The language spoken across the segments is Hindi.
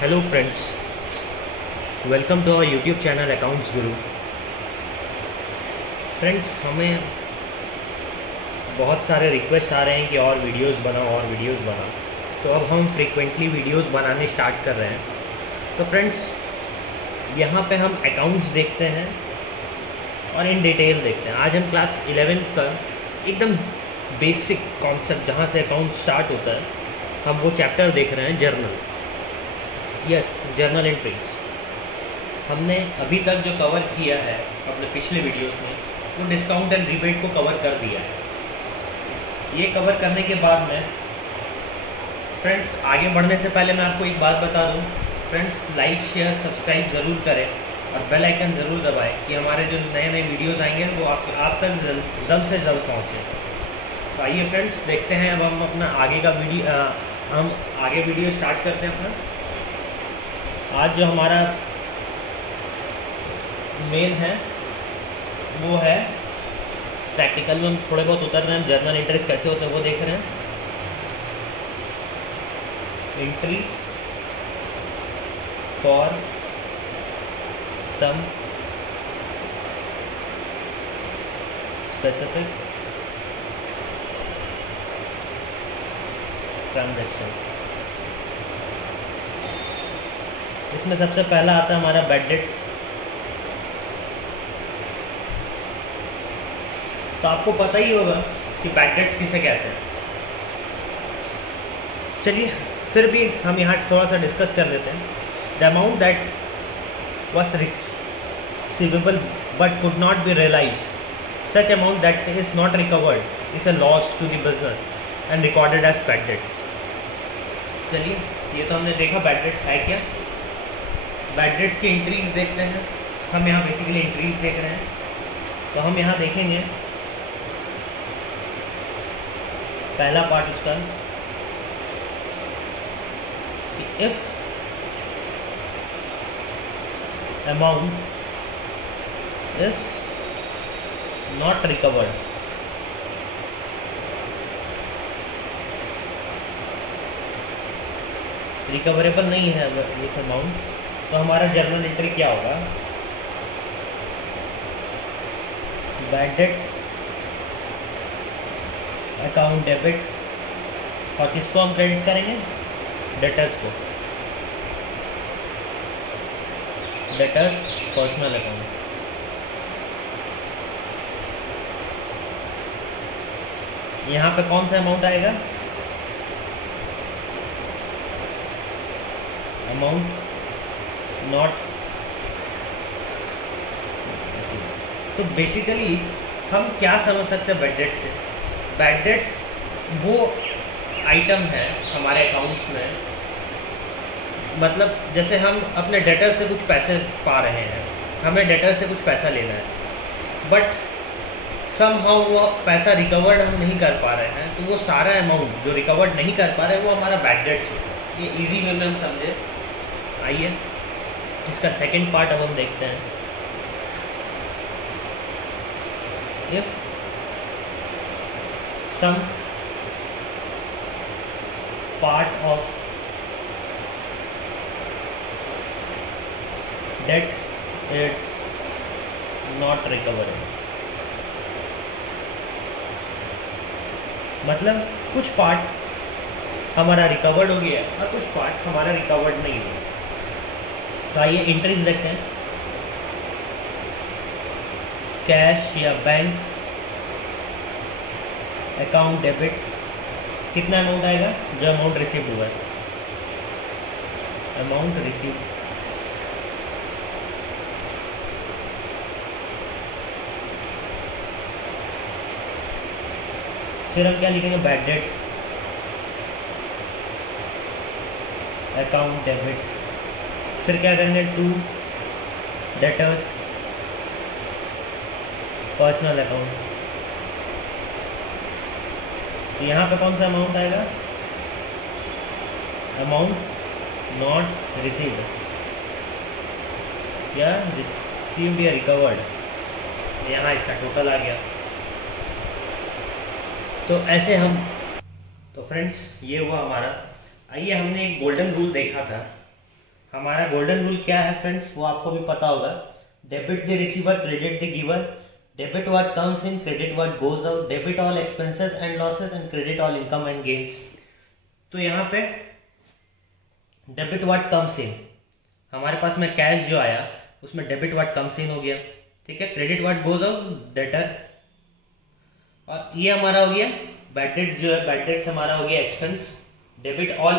Hello friends, welcome to our YouTube channel accounts guru. Friends, हमें बहुत सारे रिक्वेस्ट आ रहे हैं कि और वीडियोस बनाओ। तो अब हम फ्रीक्वेंटली वीडियोस बनाने स्टार्ट कर रहे हैं। तो फ्रेंड्स, यहाँ पे हम अकाउंट्स देखते हैं और इन डिटेल देखते हैं। आज हम क्लास 11 का एकदम बेसिक कॉन्सेप्ट जहाँ से अकाउंट स्टार्ट होता है, हम वो चैप्टर देख रहे हैं, जर्नल। जर्नल एंट्रीज हमने अभी तक जो कवर किया है अपने पिछले वीडियोस में, वो डिस्काउंट एंड रिबेट को कवर कर दिया है। ये कवर करने के बाद में फ्रेंड्स, आगे बढ़ने से पहले मैं आपको एक बात बता दूं। फ्रेंड्स, लाइक शेयर सब्सक्राइब ज़रूर करें और बेल आइकन ज़रूर दबाएं कि हमारे जो नए नए वीडियोस आएंगे वो आप तक जल्द से जल्द पहुँचे। तो आइए फ्रेंड्स, देखते हैं अब हम अपना आगे वीडियो स्टार्ट करते हैं अपना। आज जो हमारा मेन है वो है प्रैक्टिकल में हम थोड़े बहुत उतर रहे हैं। जर्नल एंट्रीज कैसे होते हैं वो देख रहे हैं। Entries for some specific transaction. इसमें सबसे पहला आता है हमारा बैड डेट्स। तो आपको पता ही होगा कि बैड डेट्स किसे कहते हैं। चलिए फिर भी हम यहाँ थोड़ा सा डिस्कस कर लेते हैं। The amount that was receivable but could not be realized, such amount that is not recovered is a loss to the business and recorded as bad debts। चलिए, ये तो हमने देखा बैड डेट्स है क्या। बैड डेट्स की एंट्रीज देखते हैं। हम यहाँ बेसिकली एंट्रीज देख रहे हैं। तो हम यहाँ देखेंगे पहला पार्ट उसका, if amount is not recovered, recoverable नहीं है ये अमाउंट, तो हमारा जर्नल एंट्री क्या होगा? बैड डेट्स अकाउंट डेबिट, और किसको हम क्रेडिट करेंगे? डेटर्स को। Debtors personal account. यहाँ पे कौन सा अमाउंट आएगा? Amount not. तो बेसिकली हम क्या समझ सकते हैं बैड डेट से? बैड डेट्स वो आइटम है हमारे अकाउंट्स में, मतलब जैसे हम अपने डेटर से कुछ पैसे पा रहे हैं, हमें डेटर से कुछ पैसा लेना है, बट समहाउ वो पैसा रिकवर्ड हम नहीं कर पा रहे हैं, तो वो सारा अमाउंट जो रिकवर्ड नहीं कर पा रहे वो हमारा बैड डेट्स होता है। ये इजी वे में हम समझे। आइए इसका सेकंड पार्ट अब हम देखते हैं। If some part of debts is not recoverable, मतलब कुछ पार्ट हमारा रिकवर्ड हो गया और कुछ पार्ट हमारा रिकवर्ड नहीं हुआ। तो आइए एंट्रीज देखते हैं। कैश या बैंक अकाउंट डेबिट, कितना अमाउंट आएगा? जो अमाउंट रिसीव हुआ है, अमाउंट रिसीव। फिर हम क्या लिखेंगे? Bad debts account debit. फिर क्या करेंगे? To debtors personal account. तो यहाँ पे कौन सा अमाउंट आएगा? अमाउंट नॉट रिसीव्ड या रिसीव्ड या रिकवर्ड। यहाँ इसका टोटल आ गया। तो ऐसे हम, तो फ्रेंड्स ये हुआ हमारा। आइए, हमने एक गोल्डन रूल देखा था हमारा गोल्डन रूल क्या है फ्रेंड्स, वो आपको भी पता होगा। Debit the receiver, credit the giver, debit what comes in, credit what goes out, debit all expenses and losses and credit all income and gains. तो यहाँ पे डेबिट व्हाट कम्स इन, हमारे पास में कैश जो आया उसमें डेबिट व्हाट कम्स इन हो गया, ठीक है। Credit what goes out, debtor, और ये हमारा हो गया बैड डेट जो है, बैड डेट्स हमारा हो गया expense. Debit all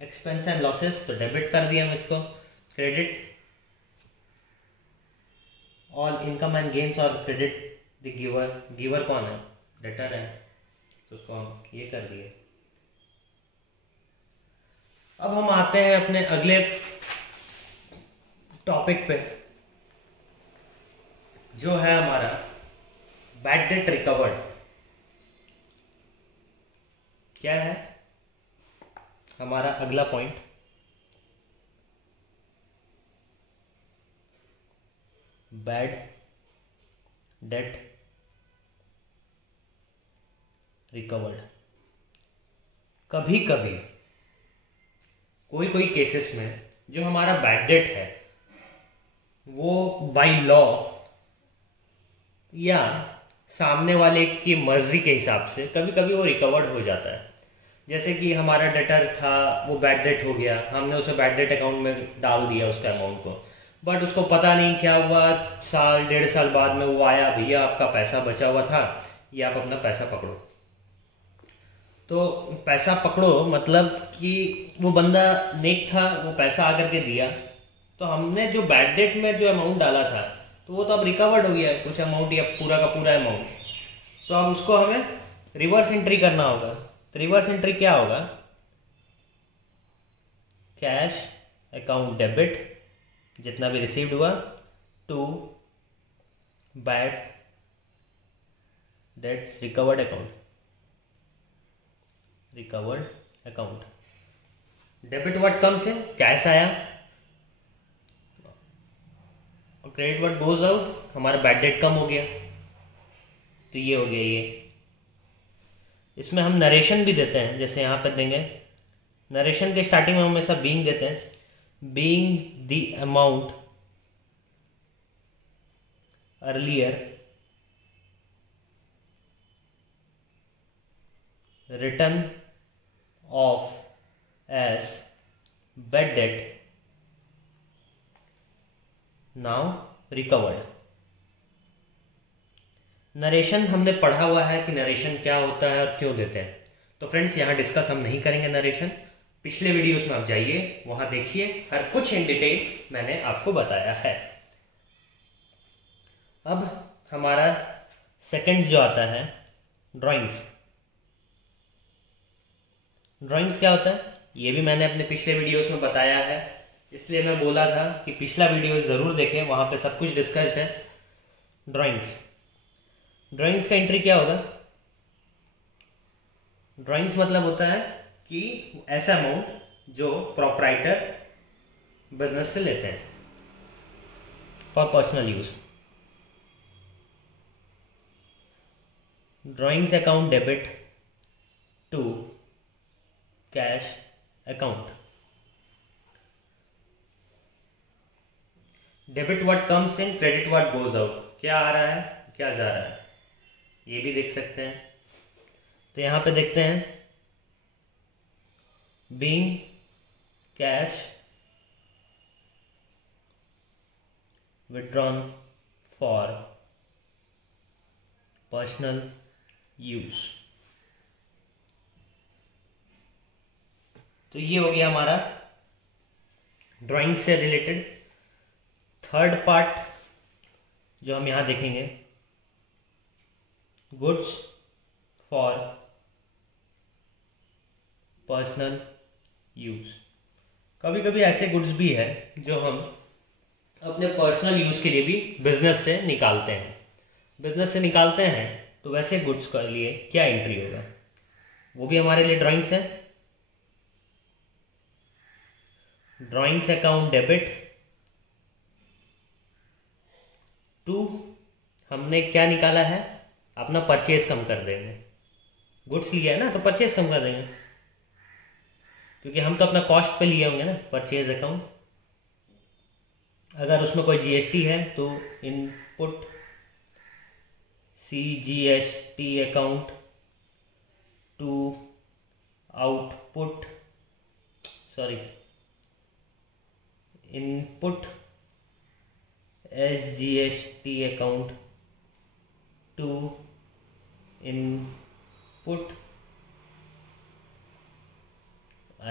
expense and losses, तो डेबिट कर दिया हम इसको। Credit all income and gains और क्रेडिट द गिवर, गिवर कौन है, डेटर है, तो उसको हम ये कर दिए। अब हम आते हैं अपने अगले टॉपिक पे, जो है हमारा बैड डेट रिकवर्ड। क्या है हमारा अगला पॉइंट, बैड डेट रिकवर्ड। कभी कभी कोई कोई केसेस में जो हमारा बैड डेट है वो बाय लॉ या सामने वाले की मर्जी के हिसाब से कभी कभी वो रिकवर्ड हो जाता है। जैसे कि हमारा डेटर था, वो बैड डेट हो गया, हमने उसे बैड डेट अकाउंट में डाल दिया उसका अमाउंट को, बट उसको पता नहीं क्या हुआ, साल डेढ़ साल बाद में वो आया, भैया आपका पैसा बचा हुआ था, ये आप अपना पैसा पकड़ो। तो पैसा पकड़ो मतलब कि वो बंदा नेक था, वो पैसा आकर के दिया, तो हमने जो बैड डेट में जो अमाउंट डाला था तो वो तो अब रिकवर्ड हो गया है कुछ अमाउंट या पूरा का पूरा अमाउंट। तो अब उसको हमें रिवर्स एंट्री करना होगा। तो रिवर्स एंट्री क्या होगा, कैश अकाउंट डेबिट जितना भी रिसीव्ड हुआ to bad debts recovered account, recovered account. Debit what comes in, cash आया, और क्रेडिट व्हाट गोज आउट, हमारा बैड डेट कम हो गया। तो ये हो गया ये। इसमें हम नरेशन भी देते हैं, जैसे यहाँ पे देंगे नरेशन के स्टार्टिंग में हम हमेशा बीइंग देते हैं, being the amount earlier written off as bad debt now recovered. Narration हमने पढ़ा हुआ है कि नरेशन क्या होता है और क्यों देते हैं, तो फ्रेंड्स यहाँ डिस्कस हम नहीं करेंगे नरेशन। पिछले वीडियोस में आप जाइए, वहां देखिए, हर कुछ इन डिटेल मैंने आपको बताया है। अब हमारा सेकंड जो आता है ड्राइंग्स। ड्राइंग्स क्या होता है ये भी मैंने अपने पिछले वीडियोस में बताया है, इसलिए मैं बोला था कि पिछला वीडियो जरूर देखें, वहां पे सब कुछ डिस्कस्ड है। ड्राइंग्स, ड्राइंग्स का एंट्री क्या होगा, ड्राइंग्स मतलब होता है कि ऐसा अमाउंट जो प्रोप्राइटर बिजनेस से लेते हैं for personal use. Drawings account debit to cash account. Debit what comes in, credit what goes out, क्या आ रहा है क्या जा रहा है ये भी देख सकते हैं। तो यहां पे देखते हैं being cash withdrawn for personal use. तो ये हो गया हमारा ड्राइंग से रिलेटेड। थर्ड पार्ट जो हम यहां देखेंगे, गुड्स फॉर पर्सनल यूज। कभी कभी ऐसे गुड्स भी है जो हम अपने पर्सनल यूज के लिए भी बिजनेस से निकालते हैं। बिजनेस से निकालते हैं तो वैसे गुड्स के लिए क्या एंट्री होगा, वो भी हमारे लिए ड्राइंग्स है। ड्राइंग्स अकाउंट डेबिट टू, हमने क्या निकाला है, अपना परचेज कम कर देंगे, गुड्स लिया है ना तो परचेज कम कर देंगे। क्योंकि हम तो अपना कॉस्ट पे लिए होंगे ना परचेज अकाउंट। अगर उसमें कोई जीएसटी है तो input CGST account to output input SGST account to input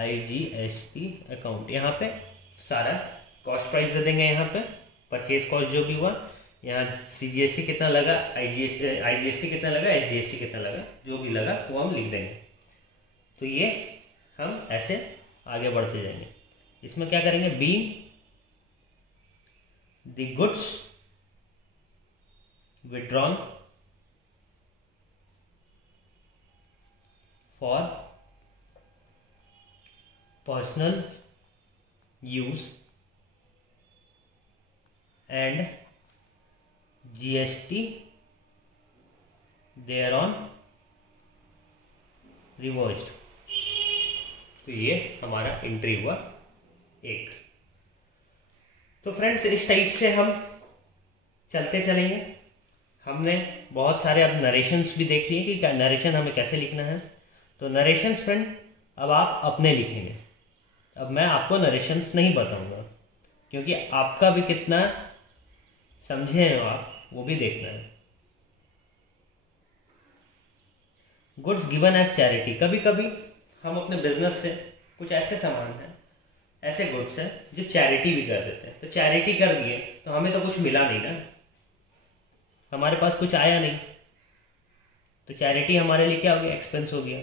IGST account. यहाँ पे सारा कॉस्ट प्राइस दे देंगे, यहाँ पे परचेज कॉस्ट जो भी हुआ, यहाँ CGST कितना लगा, IGST कितना लगा, SGST कितना लगा, जो भी लगा वो हम लिख देंगे। तो ये हम ऐसे आगे बढ़ते जाएंगे। इसमें क्या करेंगे, be the goods withdrawn for personal use and GST thereon reversed। तो ये हमारा एंट्री हुआ एक। तो फ्रेंड्स इस टाइप से हम चलते चलेंगे। हमने बहुत सारे अब नरेशंस भी देख लिए कि नरेशन हमें कैसे लिखना है। तो नरेशंस फ्रेंड अब आप अपने लिखेंगे। अब मैं आपको नरेशंस नहीं बताऊंगा क्योंकि आपका भी कितना समझे हैं आप वो भी देखना है। Goods given as charity. कभी कभी हम अपने बिजनेस से कुछ ऐसे सामान हैं, ऐसे गुड्स हैं जो चैरिटी भी कर देते हैं। तो चैरिटी कर दिए तो हमें तो कुछ मिला नहीं ना, हमारे पास कुछ आया नहीं, तो चैरिटी हमारे लिए क्या हो गया, एक्सपेंस हो गया।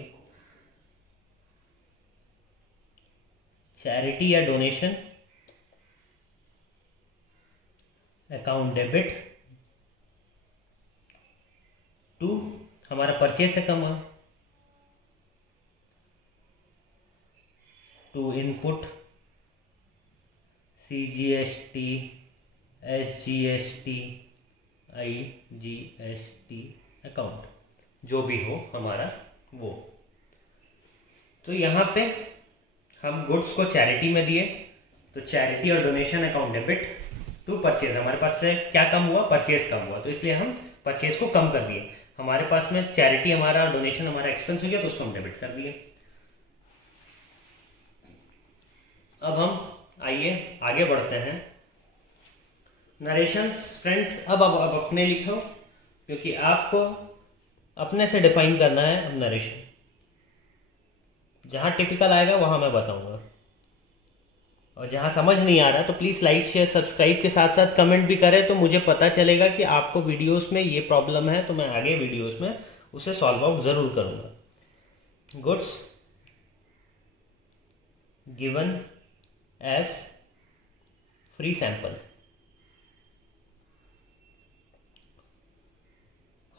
चैरिटी या डोनेशन अकाउंट डेबिट टू हमारा परचेज से कम हुआ, to input CGST SGST IGST account, जो भी हो हमारा वो। तो यहाँ पे हम गुड्स को चैरिटी में दिए, तो चैरिटी और donation account debit to purchase. हमारे पास से क्या कम हुआ, परचेज कम हुआ, तो इसलिए हम परचेज को कम कर दिए। हमारे पास में चैरिटी हमारा, डोनेशन हमारा एक्सपेंस हो गया तो उसको हम डेबिट कर दिए। अब हम आइए आगे बढ़ते हैं। नरेशंस फ्रेंड्स अब अपने लिखो क्योंकि आपको अपने से डिफाइन करना है। अब नरेशन जहां टिपिकल आएगा वहां मैं बताऊंगा, और जहां समझ नहीं आ रहा तो प्लीज लाइक शेयर सब्सक्राइब के साथ साथ कमेंट भी करें, तो मुझे पता चलेगा कि आपको वीडियोस में ये प्रॉब्लम है, तो मैं आगे वीडियोस में उसे सॉल्व आउट जरूर करूंगा। Goods given as free samples.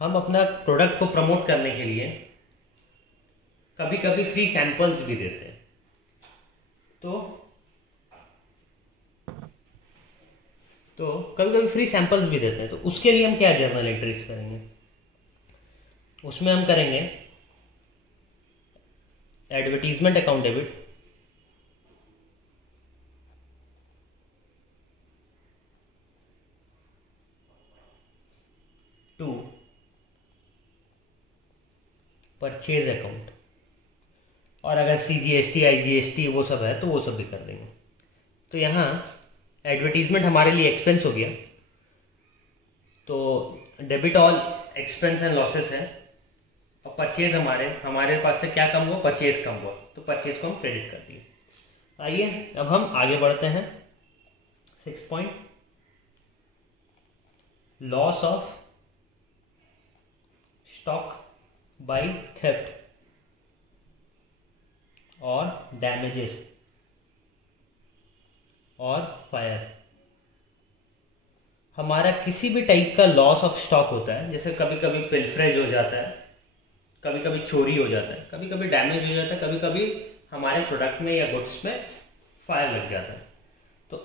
हम अपना प्रोडक्ट को प्रमोट करने के लिए कभी कभी फ्री सैंपल्स भी देते हैं। तो कभी कभी फ्री सैंपल्स भी देते हैं, तो उसके लिए हम क्या जर्नल एंट्रीज करेंगे, उसमें हम करेंगे advertisement account debit to purchase account, और अगर CGST IGST वो सब है तो वो सब भी कर देंगे। तो यहाँ एडवर्टीजमेंट हमारे लिए एक्सपेंस हो गया, तो debit all expense and losses है, और परचेज हमारे पास से क्या कम हुआ, परचेज कम हुआ, तो परचेज को हम क्रेडिट कर दिए। आइए अब हम आगे बढ़ते हैं। 6 point, loss of stock by theft और डैमेजेस और फायर। हमारा किसी भी टाइप का लॉस ऑफ स्टॉक होता है, जैसे कभी कभी पिलफ्रेज हो जाता है, कभी कभी चोरी हो जाता है, कभी कभी डैमेज हो जाता है, कभी कभी हमारे प्रोडक्ट में या गुड्स में फायर लग जाता है। तो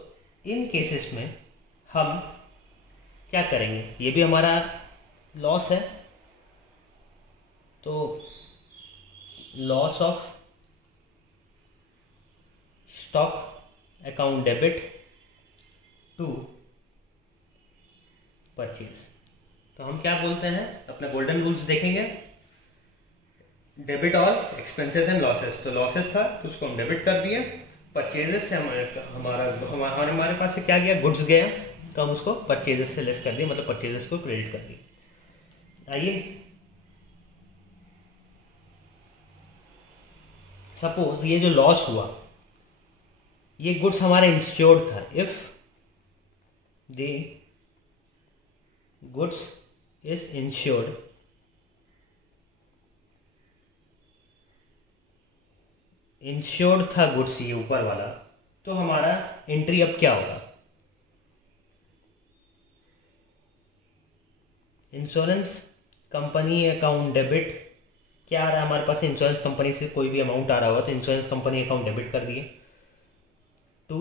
इन केसेस में हम क्या करेंगे, ये भी हमारा लॉस है, तो loss of stock account debit to purchase. तो हम क्या बोलते हैं, अपने गोल्डन रूल्स देखेंगे। Debit all expenses and losses, तो लॉसेस था तो उसको हम डेबिट कर दिए। परचेजेस से हमारे पास से क्या गया, गुड्स गया, तो हम उसको परचेजेस से लेस कर दिए, मतलब परचेजेस को क्रेडिट कर दिए। आइए सपोज ये जो लॉस हुआ, ये गुड्स हमारा इंश्योर्ड था। If the goods is insured, insured था गुड्स, ये ऊपर वाला, तो हमारा एंट्री अब क्या होगा, इंश्योरेंस कंपनी अकाउंट डेबिट। क्या आ रहा है हमारे पास, इंश्योरेंस कंपनी से कोई भी अमाउंट आ रहा होगा तो इंश्योरेंस कंपनी अकाउंट डेबिट कर दिए टू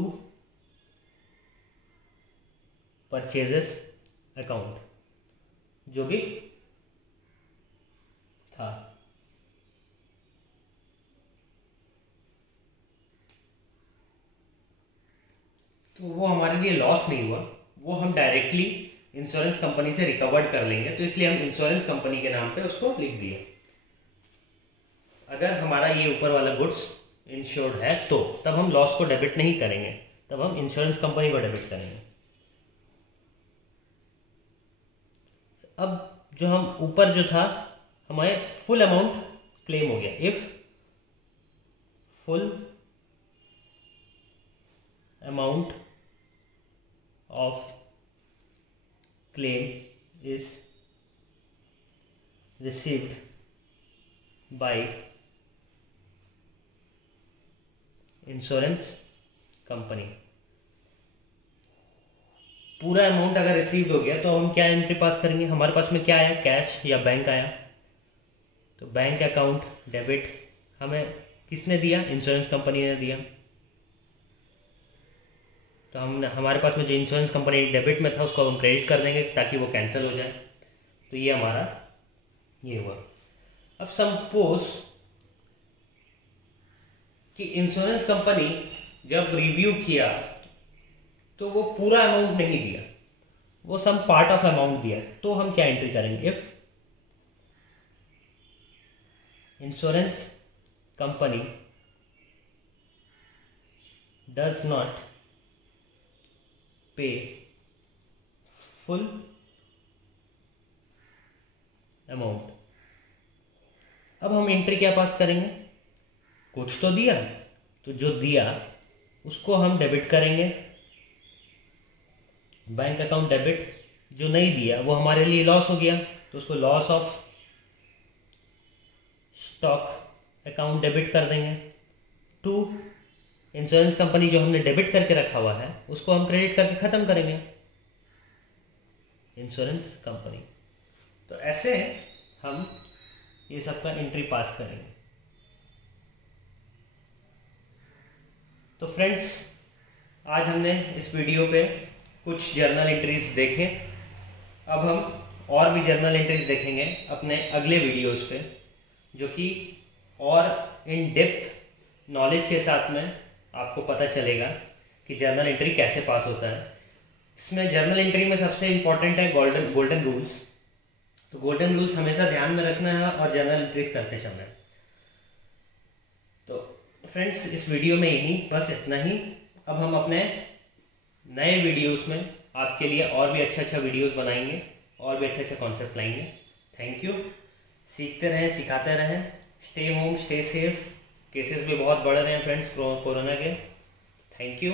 परचेजेस अकाउंट, जो भी था। तो वो हमारे लिए लॉस नहीं हुआ, वो हम डायरेक्टली इंश्योरेंस कंपनी से रिकवर्ड कर लेंगे, तो इसलिए हम इंश्योरेंस कंपनी के नाम पे उसको लिख दिए। अगर हमारा ये ऊपर वाला गुड्स इंश्योर्ड है तो तब हम लॉस को डेबिट नहीं करेंगे, तब हम इंश्योरेंस कंपनी को डेबिट करेंगे। अब जो हम ऊपर जो था, हमारे फुल अमाउंट क्लेम हो गया। If full amount of claim is received by insurance company, पूरा अमाउंट अगर रिसीव्ड हो गया तो हम क्या एंट्री पास करेंगे, हमारे पास में क्या आया, कैश या बैंक आया, तो बैंक अकाउंट डेबिट हमें किसने दिया, इंश्योरेंस कंपनी ने दिया। तो हम हमारे पास में जो इंश्योरेंस कंपनी डेबिट में था उसको हम क्रेडिट कर देंगे ताकि वो कैंसिल हो जाए। तो ये हमारा ये हुआ। अब सपोज कि इंश्योरेंस कंपनी जब रिव्यू किया तो वो पूरा अमाउंट नहीं दिया, वो सम पार्ट ऑफ अमाउंट दिया, तो हम क्या एंट्री करेंगे, if insurance company does not पे फुल अमाउंट। अब हम एंट्री क्या पास करेंगे, कुछ तो दिया, तो जो दिया उसको हम डेबिट करेंगे, बैंक अकाउंट डेबिट। जो नहीं दिया वो हमारे लिए लॉस हो गया, तो उसको loss of stock account debit कर देंगे टू इंश्योरेंस कंपनी। जो हमने डेबिट करके रखा हुआ है उसको हम क्रेडिट करके खत्म करेंगे, इंश्योरेंस कंपनी। तो ऐसे हम ये सबका एंट्री पास करेंगे। तो फ्रेंड्स, आज हमने इस वीडियो पे कुछ जर्नल एंट्रीज देखे। अब हम और भी जर्नल एंट्रीज देखेंगे अपने अगले वीडियोस पे, जो कि और इन डेप्थ नॉलेज के साथ में आपको पता चलेगा कि जर्नल एंट्री कैसे पास होता है। इसमें जर्नल एंट्री में सबसे इम्पॉर्टेंट है गोल्डन रूल्स। तो गोल्डन रूल्स हमेशा ध्यान में रखना है और जर्नल एंट्रीज करते समय। तो फ्रेंड्स, इस वीडियो में यही बस इतना ही। अब हम अपने नए वीडियोस में आपके लिए और भी अच्छा वीडियोस बनाएंगे और भी अच्छा कॉन्सेप्ट लाएंगे। Thank you. सीखते रहें, सिखाते रहें। Stay home, stay safe. Cases भी बहुत बढ़ रहे हैं फ्रेंड्स कोरोना के। Thank you.